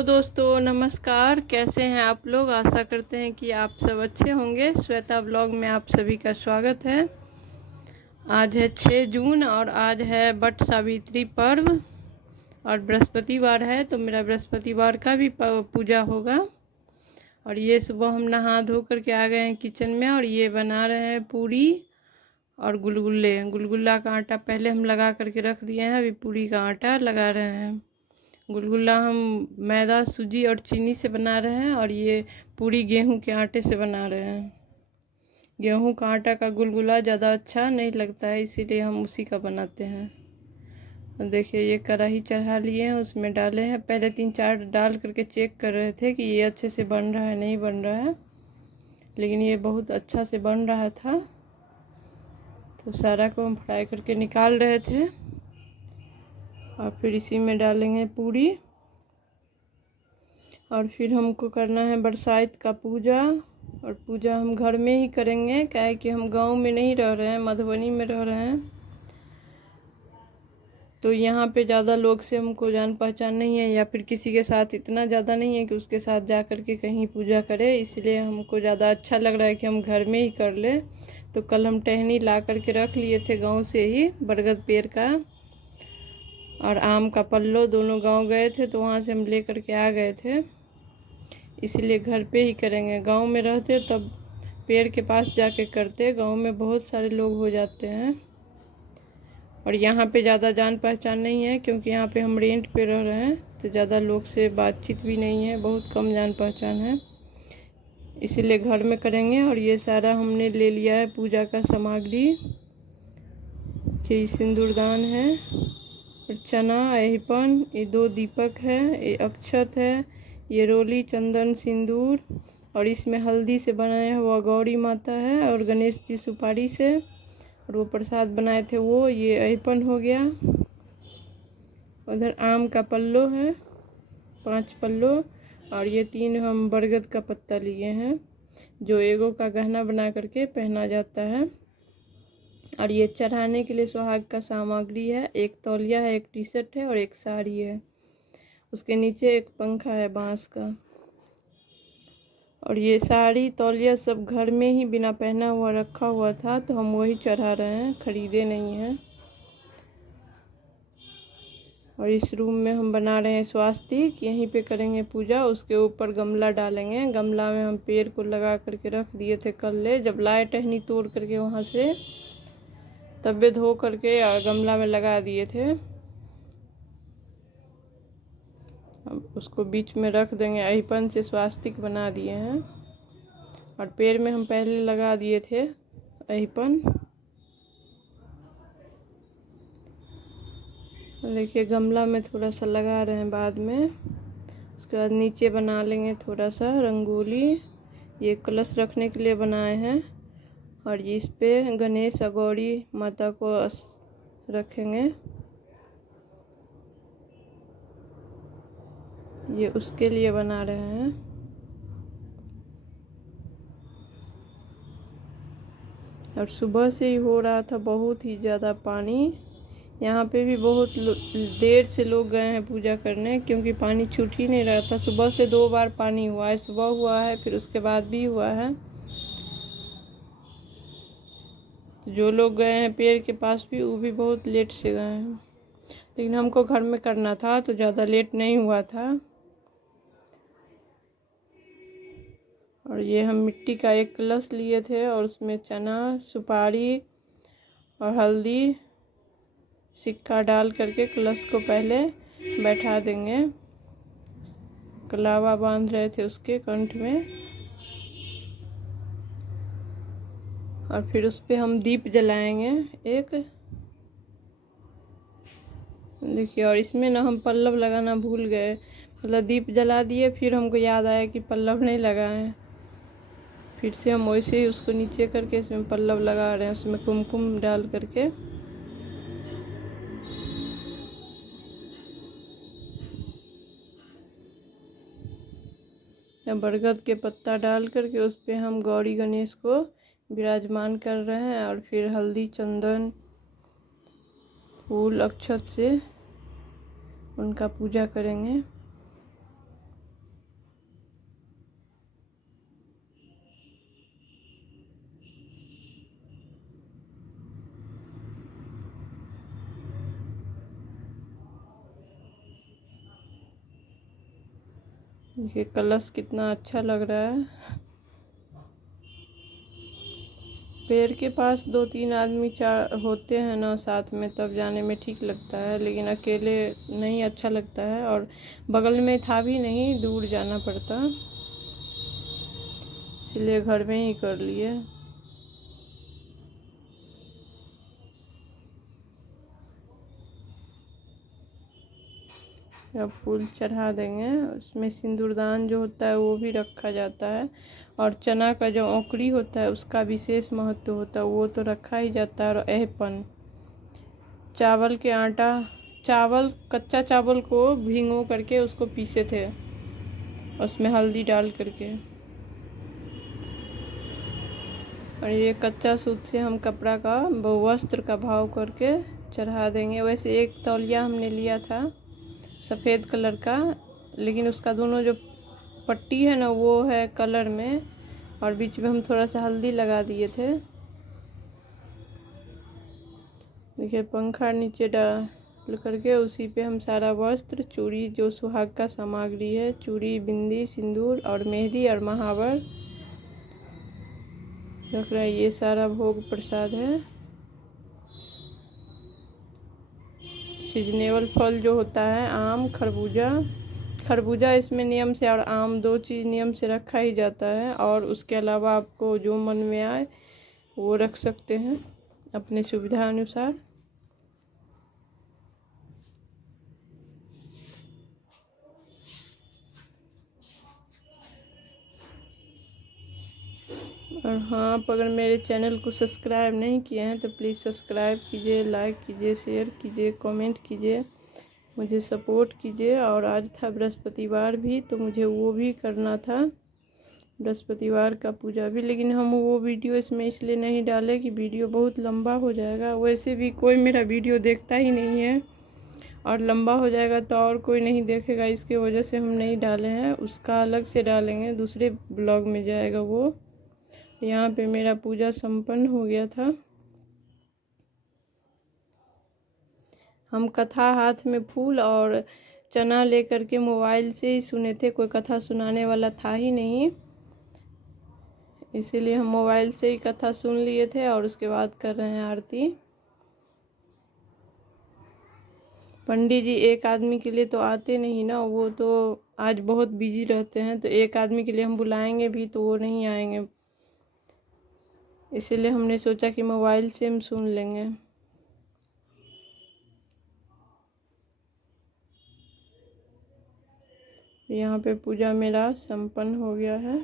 Hello दोस्तों, नमस्कार। कैसे हैं आप लोग? आशा करते हैं कि आप सब अच्छे होंगे। श्वेता ब्लॉग में आप सभी का स्वागत है। आज है 6 जून और आज है वट सावित्री पर्व और बृहस्पतिवार है, तो मेरा बृहस्पतिवार का भी पूजा होगा। और ये सुबह हम नहा धो करके आ गए हैं किचन में और ये बना रहे हैं पूरी और गुलगुल्ले। गुलगुल्ला का आटा पहले हम लगा करके रख दिए हैं, अभी पूरी का आटा लगा रहे हैं। गुलगुल्ला हम मैदा, सूजी और चीनी से बना रहे हैं और ये पूरी गेहूं के आटे से बना रहे हैं। गेहूं का आटा का गुलगुला ज़्यादा अच्छा नहीं लगता है, इसीलिए हम उसी का बनाते हैं। देखिए ये कढ़ाई चढ़ा लिए हैं, उसमें डाले हैं। पहले 3-4 डाल करके चेक कर रहे थे कि ये अच्छे से बन रहा है नहीं बन रहा है, लेकिन ये बहुत अच्छा से बन रहा था, तो सारा को हम फ्राई करके निकाल रहे थे। और फिर इसी में डालेंगे पूरी। और फिर हमको करना है बरसाइत का पूजा, और पूजा हम घर में ही करेंगे, क्या है कि हम गांव में नहीं रह रहे हैं, मधुबनी में रह रहे हैं। तो यहाँ पे ज़्यादा लोग से हमको जान पहचान नहीं है, या फिर किसी के साथ इतना ज़्यादा नहीं है कि उसके साथ जा कर के कहीं पूजा करें, इसलिए हमको ज़्यादा अच्छा लग रहा है कि हम घर में ही कर लें। तो कल हम टहनी ला करके रख लिए थे गाँव से ही, बरगद पेड़ का और आम का पल्लो, दोनों गांव गए थे तो वहाँ से हम ले करके आ गए थे, इसलिए घर पे ही करेंगे। गांव में रहते तब पेड़ के पास जाके करते, गांव में बहुत सारे लोग हो जाते हैं और यहाँ पे ज़्यादा जान पहचान नहीं है, क्योंकि यहाँ पे हम रेंट पे रह रहे हैं, तो ज़्यादा लोग से बातचीत भी नहीं है, बहुत कम जान पहचान है, इसीलिए घर में करेंगे। और ये सारा हमने ले लिया है पूजा का सामग्री, कि सिंदूरदान है, चना, अहिपन, ये 2 दीपक है, ये अक्षत है, ये रोली, चंदन, सिंदूर, और इसमें हल्दी से बनाया हुआ गौरी माता है, और गणेश जी सुपारी से, और वो प्रसाद बनाए थे वो, ये अहिपन हो गया। उधर आम का पल्लो है, 5 पल्लो, और ये 3 हम बरगद का पत्ता लिए हैं, जो एगो का गहना बना करके पहना जाता है। और ये चढ़ाने के लिए सुहाग का सामग्री है, एक तौलिया है, एक टी शर्ट है और एक साड़ी है, उसके नीचे एक पंखा है बांस का। और ये साड़ी तौलिया सब घर में ही बिना पहना हुआ रखा हुआ था, तो हम वही चढ़ा रहे हैं, खरीदे नहीं हैं। और इस रूम में हम बना रहे हैं स्वास्तिक, यहीं पे करेंगे पूजा। उसके ऊपर गमला डालेंगे, गमला में हम पेड़ को लगा करके रख दिए थे कल, जब लाए टहनी तोड़ करके वहाँ से, तबे धो करके गमला में लगा दिए थे। अब उसको बीच में रख देंगे, अहिपन से स्वास्तिक बना दिए हैं, और पेड़ में हम पहले लगा दिए थे अहिपन। देखिए गमला में थोड़ा सा लगा रहे हैं बाद में। उसके बाद नीचे बना लेंगे थोड़ा सा रंगोली, ये कलश रखने के लिए बनाए हैं, और इस पे गणेश और गौरी माता को रखेंगे, ये उसके लिए बना रहे हैं। और सुबह से ही हो रहा था बहुत ही ज़्यादा पानी, यहाँ पे भी बहुत देर से लोग गए हैं पूजा करने, क्योंकि पानी छूट ही नहीं रहा था। सुबह से 2 बार पानी हुआ है, सुबह हुआ है फिर उसके बाद भी हुआ है। जो लोग गए हैं पेड़ के पास भी, वो भी बहुत लेट से गए हैं, लेकिन हमको घर में करना था तो ज़्यादा लेट नहीं हुआ था। और ये हम मिट्टी का एक कलश लिए थे, और उसमें चना, सुपारी और हल्दी, सिक्का डाल करके कलश को पहले बैठा देंगे। कलावा बांध रहे थे उसके कंठ में, और फिर उस पे हम दीप जलाएंगे एक। देखिए, और इसमें ना हम पल्लव लगाना भूल गए, मतलब दीप जला दिए, फिर हमको याद आया कि पल्लव नहीं लगाए, फिर से हम वैसे ही उसको नीचे करके इसमें पल्लव लगा रहे हैं, उसमें कुमकुम डाल करके। बरगद के पत्ता डाल करके उस पे हम गौरी गणेश को विराजमान कर रहे हैं, और फिर हल्दी, चंदन, फूल, अक्षत से उनका पूजा करेंगे। ये कलश कितना अच्छा लग रहा है। पेड़ के पास 2-3 आदमी चार होते हैं ना साथ में, तब जाने में ठीक लगता है, लेकिन अकेले नहीं अच्छा लगता है। और बगल में था भी नहीं, दूर जाना पड़ता, इसलिए घर में ही कर लिए। अब फूल चढ़ा देंगे। उसमें सिंदूरदान जो होता है वो भी रखा जाता है, और चना का जो औंकड़ी होता है उसका विशेष महत्व होता है, वो तो रखा ही जाता है। और एहपन, चावल के आटा, कच्चा चावल को भिगो करके उसको पीसे थे, उसमें हल्दी डाल करके। और ये कच्चा सूत से हम कपड़ा का वस्त्र का भाव करके चढ़ा देंगे। वैसे एक तौलिया हमने लिया था सफ़ेद कलर का, लेकिन उसका दोनों जो पट्टी है ना वो है कलर में, और बीच में हम थोड़ा सा हल्दी लगा दिए थे। देखिए पंखा नीचे डाल करके उसी पे हम सारा वस्त्र, चूड़ी, जो सुहाग का सामग्री है, चूड़ी, बिंदी, सिंदूर और मेहंदी और महावर रख रहा है। ये सारा भोग प्रसाद है। सीजनेबल फल जो होता है आम, खरबूजा इसमें नियम से, और आम, 2 चीज़ नियम से रखा ही जाता है। और उसके अलावा आपको जो मन में आए वो रख सकते हैं अपने सुविधा अनुसार। और हाँ, आप अगर मेरे चैनल को सब्सक्राइब नहीं किए हैं तो प्लीज़ सब्सक्राइब कीजिए, लाइक कीजिए, शेयर कीजिए, कमेंट कीजिए, मुझे सपोर्ट कीजिए। और आज था बृहस्पतिवार भी, तो मुझे वो भी करना था, बृहस्पतिवार का पूजा भी, लेकिन हम वो वीडियो इसमें इसलिए नहीं डाले कि वीडियो बहुत लंबा हो जाएगा। वैसे भी कोई मेरा वीडियो देखता ही नहीं है, और लंबा हो जाएगा तो और कोई नहीं देखेगा, इसके वजह से हम नहीं डाले हैं। उसका अलग से डालेंगे, दूसरे ब्लॉग में जाएगा वो। यहाँ पे मेरा पूजा संपन्न हो गया था। हम कथा हाथ में फूल और चना लेकर के मोबाइल से ही सुने थे, कोई कथा सुनाने वाला था ही नहीं, इसीलिए हम मोबाइल से ही कथा सुन लिए थे और उसके बाद कर रहे हैं आरती। पंडित जी एक आदमी के लिए तो आते नहीं ना, वो तो आज बहुत बिजी रहते हैं, तो एक आदमी के लिए हम बुलाएंगे भी तो वो नहीं आएंगे, इसीलिए हमने सोचा कि मोबाइल से हम सुन लेंगे। यहाँ पे पूजा मेरा संपन्न हो गया है।